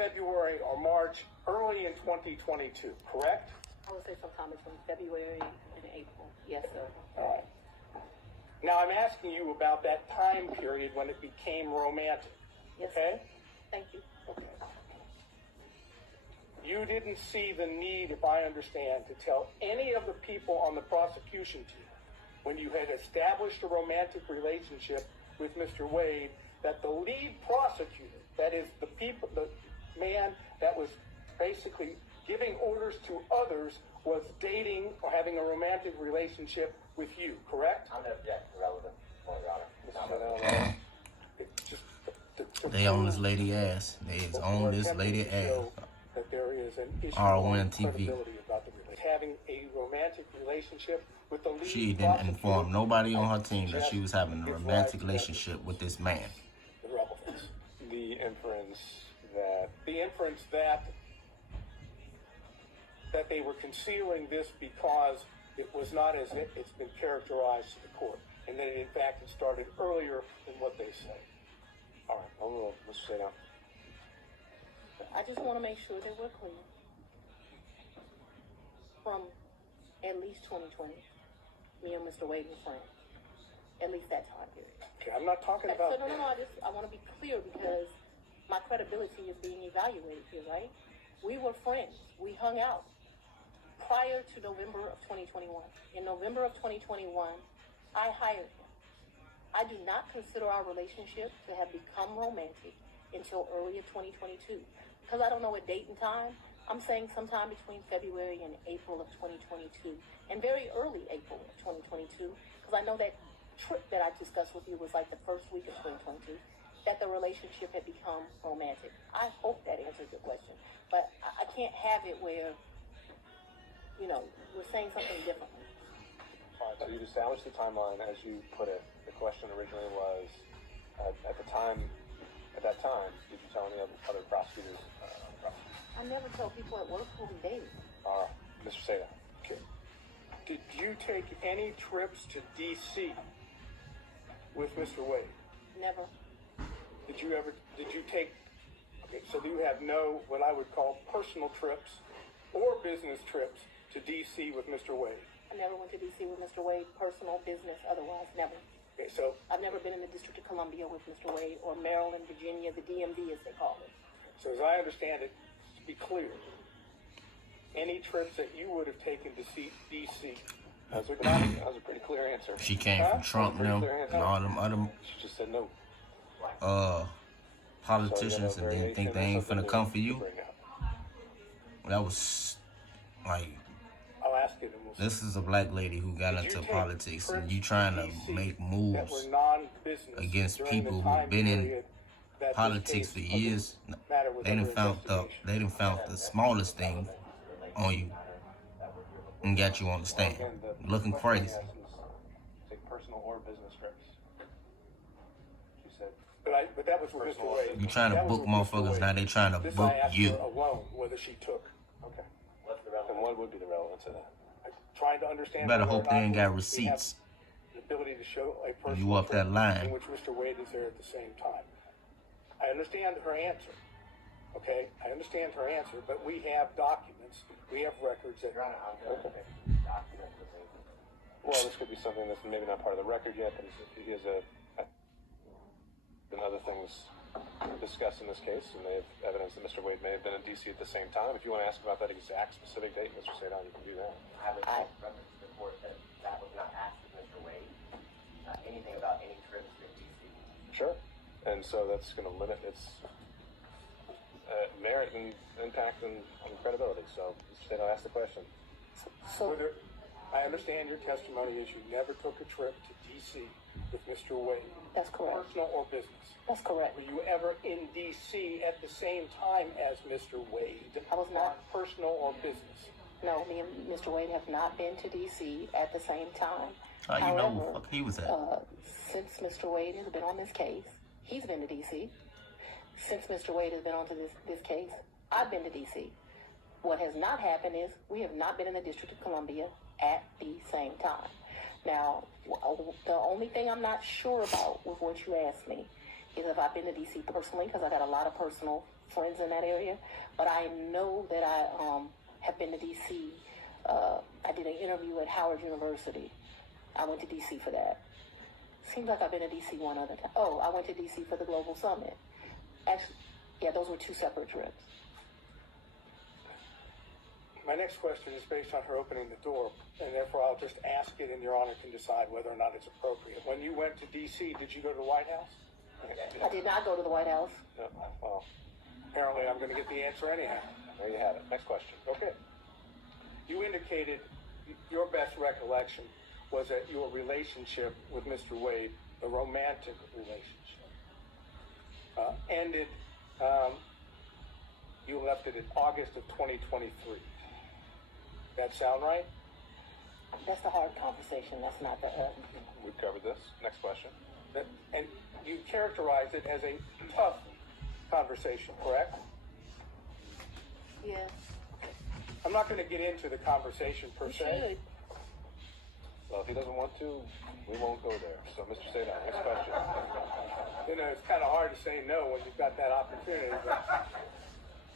February, or March, early in 2022, correct? I would say sometime between February and April. Yes, sir. All right. Now I'm asking you about that time period when it became romantic. Yes, okay? sir. Thank you. Okay. You didn't see the need, if I understand, to tell any of the people on the prosecution team when you had established a romantic relationship with Mr. Wade that the lead prosecutor, that is the man that was basically giving orders to others, was dating or having a romantic relationship with you, correct? I'm going to object, irrelevant, Your Honor. They own this lady ass. They is on this lady ass. That there is an issue R.O.N. on TV. credibility about the having a romantic relationship with the lead She didn't inform nobody on her team that she was having a romantic relationship with this man. The relevance. The inference that they were concealing this because it was not as it's been characterized to the court, and that in fact it started earlier than what they say. all right, let's say now. I just want to make sure that we're clear. From at least 2020, me and Mr. Wade were friends. At least that time period. Okay, I'm not talking Okay, about. so no. I want to be clear because my credibility is being evaluated here, right? We were friends. We hung out prior to November of 2021. In November of 2021, I hired him. I do not consider our relationship to have become romantic until early of 2022. Because I don't know a date and time, I'm saying sometime between February and April of 2022. And very early April of 2022. Because I know that trip that I discussed with you was like the first week of 2022. That the relationship had become romantic. I hope that answers your question. But I can't have it where, we're saying something differently. All right, so you've established the timeline as you put it. The question originally was, at that time, did you tell any other prosecutors? I never tell people at work who we dated. Mr. Seda. Okay. Did you take any trips to D.C. with Mr. Wade? Never. Did you take, okay, so you have no, what I would call personal trips or business trips to D.C. with Mr. Wade? I never went to D.C. with Mr. Wade, personal, business, otherwise, never. Okay, so. I've never been in the District of Columbia with Mr. Wade, or Maryland, Virginia, the DMV as they call it. So as I understand it, to be clear, any trips that you would have taken to see D.C. That was a pretty clear answer. She came from Trump now and all them other She just said no. politicians and then think they ain't finna come for you. That was like, I'll ask it. And we'll see. this is a black lady who got into politics and you trying to make moves against people who've been in politics for years. They done found the smallest thing on you and got you on the stand, looking crazy. Take personal or business trips. She said. But that was with Mr. Wade. You trying to book motherfuckers, now they trying to book you. Alone, whether she took. Okay. And what would be the relevance of that? Trying to understand. You better whether or hope they not ain't got we receipts. have the ability to show a personal You up that trip line. in which Mr. Wade is there at the same time. I understand her answer. Okay, I understand her answer, but we have documents, we have records that. Your Honor, I'm going to document the thing. Well, this could be something that's maybe not part of the record yet, but he has been other things discussed in this case, and they have evidence that Mr. Wade may have been in D.C. at the same time. If you want to ask about that exact specific date, Mr. Sadon, you can do that. I haven't referenced the court that was not asked of Mr. Wade. Anything about any trips to D.C. Sure. And so that's going to limit its merit and impact and credibility. So, Mr. Sadon, ask the question. So, I understand your testimony is you never took a trip to D.C. with Mr. Wade. that's correct. Personal or business. That's correct. Were you ever in D.C. at the same time as Mr. Wade? I was not. Personal or business? No, me and Mr. Wade have not been to D.C. at the same time. How you know where the fuck he was at? Since Mr. Wade has been on this case, he's been to D.C. Since Mr. Wade has been onto this case, I've been to D.C. What has not happened is we have not been in the District of Columbia at the same time. Now, the only thing I'm not sure about with what you asked me is if I've been to D.C. personally, because I got a lot of personal friends in that area, but I know that I have been to D.C. I did an interview at Howard University. I went to D.C. for that. Seems like I've been to D.C. one other time. Oh, I went to D.C. for the Global Summit. Actually, yeah, those were 2 separate trips. My next question is based on her opening the door, and therefore I'll just ask it, and Your Honor can decide whether or not it's appropriate. When you went to D.C., did you go to the White House? I did not go to the White House. No. Well, Apparently, I'm going to get the answer anyhow. there you have it. Next question. Okay. You indicated your best recollection was that your relationship with Mr. Wade, the romantic relationship, ended, you left it in August of 2023. That sound right? That's the hard conversation. That's not the... We've covered this. Next question. And you characterized it as a tough conversation, correct? Yes. I'm not going to get into the conversation per You se. should. Well, if he doesn't want to, we won't go there. So, Mr. Sadon, next question. You know, it's kind of hard to say no when you've got that opportunity. But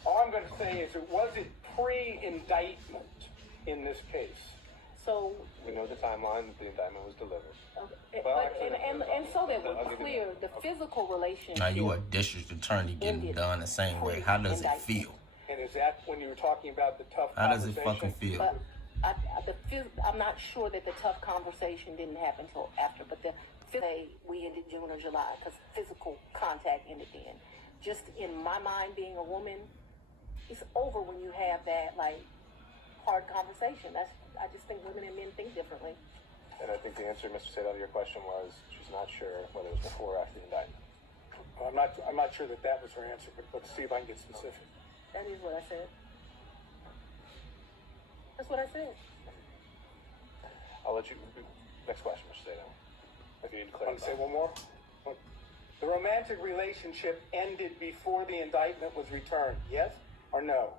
all I'm going to say is it wasn't pre-indictment in this case. So... We know the timeline that the indictment was delivered. Okay. Well, But, actually, and so that I'll we're give you clear, that. the physical relationship... Now you a district attorney getting ended done the same way. How does it feel? And is that when you were talking about the tough How does it conversation? fucking feel? But I'm not sure that the tough conversation didn't happen until after, but we ended June or July because physical contact ended then. Just in my mind, being a woman, it's over when you have that like hard conversation. I just think women and men think differently. And I think the answer, Mr. Sadon, to your question was she's not sure whether it was before or after the indictment. Well, I'm not sure that was her answer, but let's see if I can get specific. That is what I said. That's what I said. I'll let you. Next question, Mr. Sadon. If you need to Want to clarify. say one more? The romantic relationship ended before the indictment was returned, yes or no?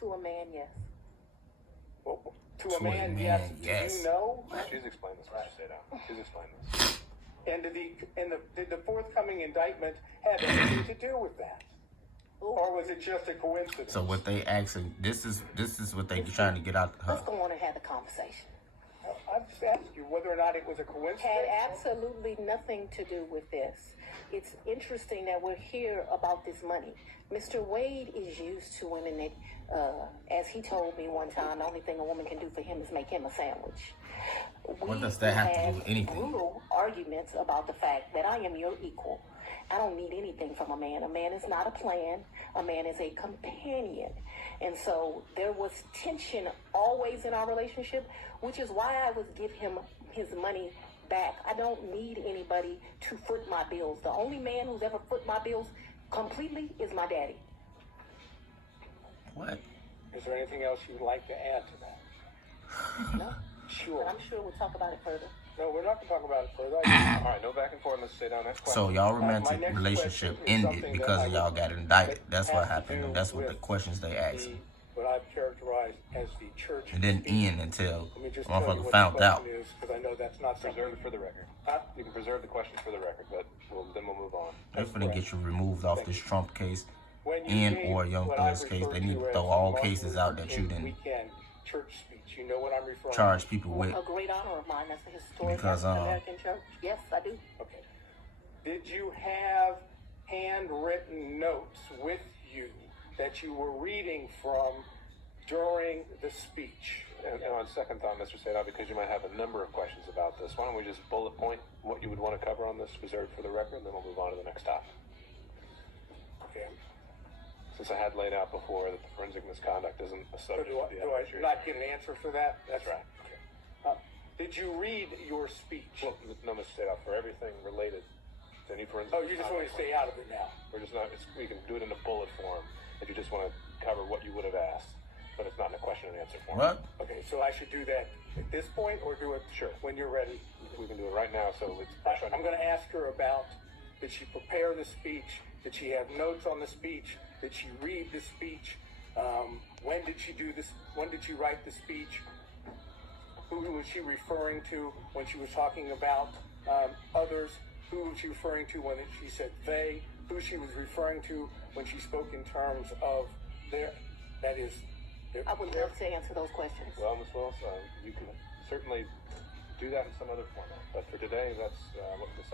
To a man, yes. Well, to a man, yes. Do you know? She's explained this, Mr. Sadon. She's explained this. And did the forthcoming indictment have anything to do with that? Or was it just a coincidence? So what they actually, this is what they trying to get out of Let's her. go on and have the conversation. I just asked you whether or not it was a coincidence. Had absolutely nothing to do with this. It's interesting that we're here about this money. Mr. Wade is used to women that, as he told me one time, the only thing a woman can do for him is make him a sandwich. What does that have to do with anything? Brutal arguments about the fact that I am your equal. I don't need anything from a man. A man is not a plan. A man is a companion. And so there was tension always in our relationship, which is why I would give him his money back. I don't need anybody to foot my bills. The only man who's ever foot my bills completely is my daddy. What? Is there anything else you'd like to add to that? No? Sure. I'm sure we'll talk about it further. No, we're not going to talk about it further. All right, no back and forth, Mr. Sadon. Next question. So y'all My romantic next relationship question is ended something because that of y'all got indicted. That's what has to happened. do And that's what the with questions they asked. What I've characterized as the church. It didn't end until Let me just tell you motherfucker what found the out. question is, because I know that's not something. Preserve it for the record. Huh? You can preserve the questions for the record, but then we'll move on. They're finna get you removed off this Trump case When you and gave or Young what I Thug's case. refer They need to as throw all Martin cases Luther out that you King didn't weekend church speech. You know what I'm referring charge people with. A great honor of mine. That's a historic Because, American church. Yes, I do. to? Okay. Did you have handwritten notes with you that you were reading from during the speech? And on second thought, Mr. Sadon, because you might have a number of questions about this, why don't we just bullet point what you would want to cover on this, preserved for the record, and then we'll move on to the next topic. Okay. Since I had laid out before that the forensic misconduct isn't a So subject do of the I evidentiary. not get an answer for that? That's right. Okay. Did you read your speech? Well, no, Mr. Sadon, for everything related to any forensic Oh, you just want me to stay out of it now? We're just not, we can do it in a bullet form if you just want to cover what you would have asked, but it's not in a question and answer form. What? Okay, so I should do that at this point or do it Sure. when you're ready? We can do it right now, so it's fresh on I'm going to ask her about, did she prepare the speech? Did she have notes on the speech? Did she read the speech? When did she do this? When did she write the speech? Who was she referring to when she was talking about others? Who was she referring to when she said they? who she was referring to when she spoke in terms of that is. I would love to answer those questions. Well, Ms. Willis, you can certainly do that in some other format. But for today, that's what we decided.